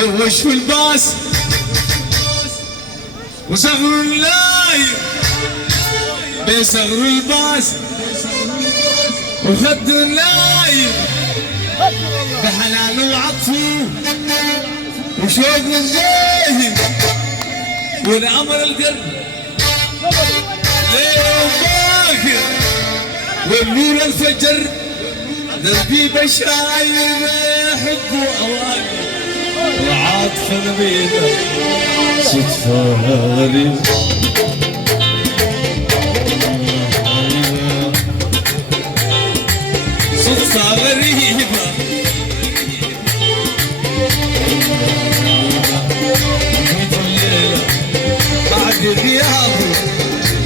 دوش في الباس وصغر اللايم بيصغر الباس وخد اللايم بحنان وعطفه وشوق الزين والامر القلب ليل وباكر والنور الفجر دربي بشاير حب واواقر وعاطفه نبيله صدفه غريبه صدفه غريبه بعد غيابه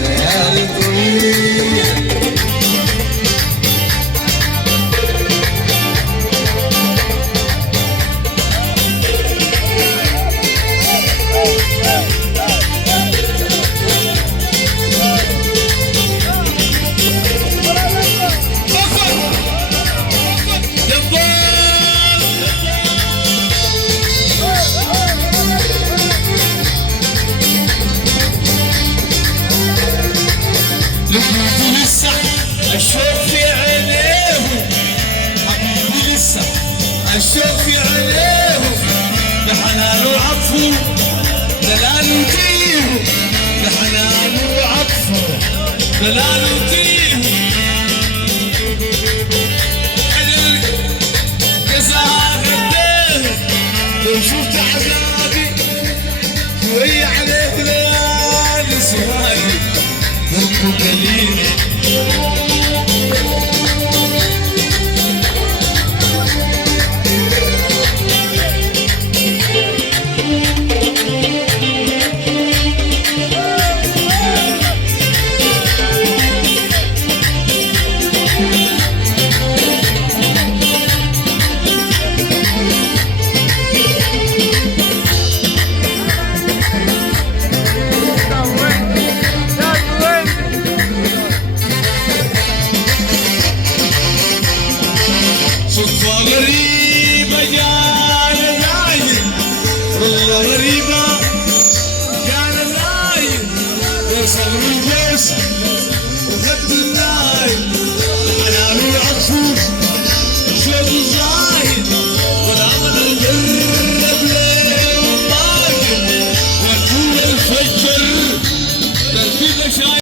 ليالي طويله الشوق في عينيهم حبيبي لسه الشوق في عينيهم بحنان وعطفه دلال وجيه بحنان وعطفه دلال وجيه